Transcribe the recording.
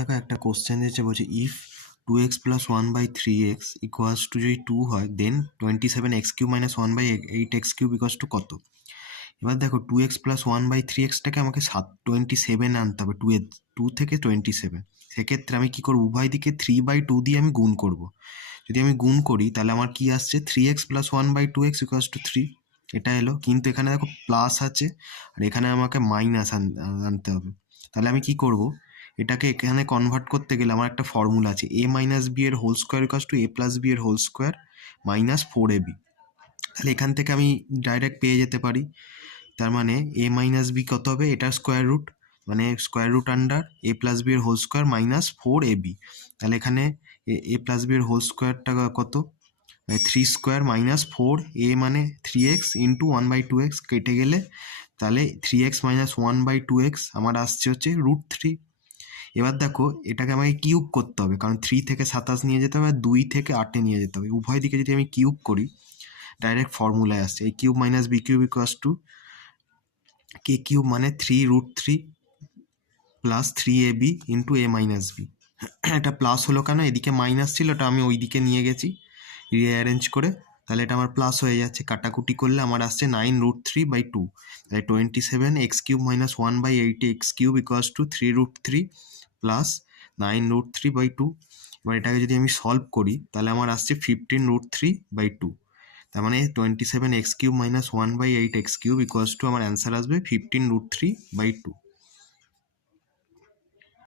দেখো একটা কোশ্চেন দিয়েছে, বলছে if 2x + 1/3x equals to যদি 2 হয়, দেন 27x³ - 1/8x³ ইকুয়ালস টু কত? এবার দেখো 2x + 1/3xটাকে আমাকে 27 আনতে হবে, 2 থেকে 27। সেক্ষেত্রে আমি কি করবো, উভয় দিকে 3/2 দিয়ে আমি গুণ করব। যদি আমি গুণ করি তাহলে আমার কি আসছে, 3x + 1/2x ইকুয়ালস টু 3, এটা এলো। কিন্তু এখানে দেখো প্লাস আছে আর এখানে আমাকে মাইনাস আনতে হবে। তাহলে আমি কি করব, এটাকে এখানে কনভার্ট করতে গেলে আমার একটা ফর্মুলা আছে, a - b এর whole square equals to a + b এর হোল স্কোয়ার মাইনাস 4ab। তাহলে এখান থেকে আমি ডাইরেক্ট পেয়ে যেতে পারি, তার মানে a - b কত হবে, এটার স্কোয়ার রুট, মানে square root under a + b এর হোল স্কোয়ার মাইনাস 4ab। তাহলে এখানে a + b এর হোল স্কোয়ারটা কত, 3 স্কোয়ার মাইনাস 4a মানে 3x ইন্টু 1/2x কেটে গেলে তাহলে 3x - 1/2x আমার আসছে হচ্ছে √3। এবার দেখো এটাকে আমাকে কিউব করতে হবে, কারণ 3 থেকে 27 নিয়ে যেতে হবে আর 2 থেকে 8 নিয়ে যেতে হবে। উভয় দিকে যদি আমি কিউব করি ডাইরেক্ট ফর্মুলায় আসছে, a³ - b³ equals to k³ মানে 3√3 plus 3ab into a - b। এটা প্লাস হলো কেন, এদিকে মাইনাস ছিল, ওটা আমি ওইদিকে নিয়ে গেছি রিঅ্যারেঞ্জ করে। তাহলে এটা আমার প্লাস হয়ে যাচ্ছে, কাটাকুটি করলে আমার আসছে 9√3/2। তাহলে 27x³ - 1/8x³ equals to 3√3 plus 9√3/2। এবার এটাকে যদি আমি সলভ করি তাহলে আমার আসছে 15√3/2। তার মানে 27x³ - 1/8x³ ইকুয়ালস টু আমার অ্যান্সার আসবে 15√3/2।